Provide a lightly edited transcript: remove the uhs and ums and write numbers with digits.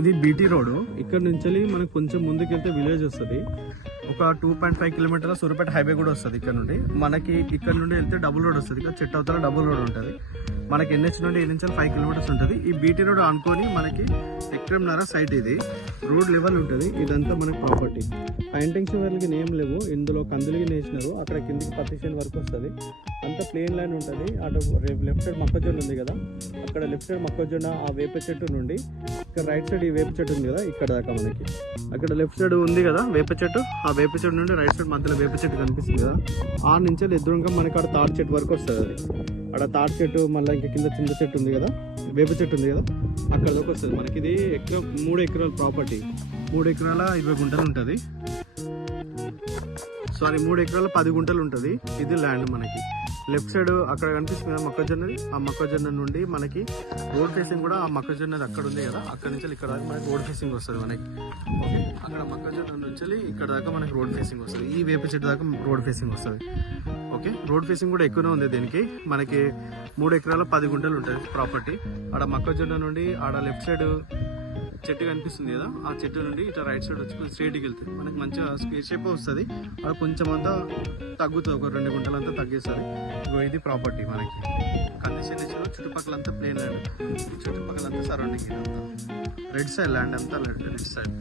ఇది BT road. ఇక్కడ నుంచి మనకు కొంచెం ముందుకు వెళ్తే విలేజ్ వస్తుంది. ఒక 2.5 కిలోమీటర్ల సూర్యాపేట హైవే కూడా వస్తుంది. ఇక్కడ నుండి మనకి ఇక్కడ నుండి వెళ్తే డబుల్ రోడ్ వస్తుంది. ఇక్కడ చెట్టు అవతల డబుల్ రోడ్ ఉంటుంది. మనకి ఎన్హెచ్ నుండి 5 కిలోమీటర్స్ ఉంటుంది. ఈ బీటీ రోడ్ అనుకొని మనకి ఎకరంన్నర సైట్ ఇది. రోడ్ లెవెల్ ఉంటుంది. ఇదంతా మనకి ప్రాపర్టీ. హైటెన్షన్ వాళ్ళకి ఏం లేవు. ఇందులో కందులకి వేసినారు. అక్కడ కిందికి పర్టిషన్ వరకు వస్తుంది. అంతా ప్లేన్ లైన్ ఉంటుంది. అటు లెఫ్ట్ సైడ్ మొక్కజొన్న ఉంది కదా, అక్కడ లెఫ్ట్ సైడ్ మొక్కజొన్న ఆ వేప చెట్టు నుండి ఇక్కడ రైట్ సైడ్ ఈ వేప చెట్టు ఉంది కదా, ఇక్కడ దాకా మనకి అక్కడ లెఫ్ట్ సైడ్ ఉంది కదా వేప చెట్టు, ఆ వేప చెట్టు నుండి రైట్ సైడ్ మధ్యలో వేప చెట్టు కనిపిస్తుంది కదా, ఆ నుంచి ఎదురుగా మనకి అక్కడ తాటి చెట్టు వరకు వస్తుంది. అది అక్కడ తాటి చెట్టు, మళ్ళీ ఇంకా కింద చింత చెట్టు ఉంది కదా, వేప చెట్టు ఉంది కదా, అక్కడ దాకా వస్తుంది. మనకి ఇది 3 ఎకరాల ప్రాపర్టీ. 3 ఎకరాల 20 గుంటలు ఉంటుంది. 3 ఎకరాల 10 గుంటలు ఉంటుంది. ఇది ల్యాండ్ మనకి. లెఫ్ట్ సైడ్ అక్కడ కనిపిస్తుంది కదా మొక్కజొన్నది, ఆ మొక్కజొన్న నుండి మనకి రోడ్ ఫేసింగ్ కూడా ఆ మొక్కజొన్నది అక్కడ ఉంది కదా, అక్కడ నుంచి ఇక్కడ దాకా మనకి రోడ్ ఫేసింగ్ వస్తుంది మనకి. ఓకే, అక్కడ మొక్కజొన్న నుంచి ఇక్కడ దాకా మనకి రోడ్ ఫేసింగ్ వస్తుంది. ఈ వేప చెట్టు దాకా రోడ్ ఫేసింగ్ వస్తుంది. ఓకే, రోడ్ ఫేసింగ్ కూడా ఎక్కువనే ఉంది దీనికి. మనకి 3 ఎకరాల 10 గుంటలు ఉంటుంది ప్రాపర్టీ. ఆడ మొక్కజొన్న నుండి ఆడ లెఫ్ట్ సైడ్ చెట్టు కనిపిస్తుంది కదా, ఆ చెట్టు నుండి ఇట్లా రైట్ సైడ్ వచ్చి స్ట్రైట్కి వెళ్తుంది. మనకి మంచిగా స్పేస్ షేప్ వస్తుంది. అక్కడ కొంచెం అంతా తగ్గుతుంది, ఒక 2 గుంటలంతా తగ్గేస్తుంది. ఇది ప్రాపర్టీ మనకి. కండిషన్ ఇచ్చారు. చుట్టుపక్కలంతా ప్లేన్ ల్యాండ్, చుట్టుపక్కలంతా సరౌండింగ్. ఇదంతా రెడ్ సైడ్ ల్యాండ్, అంతా రెడ్ సైడ్.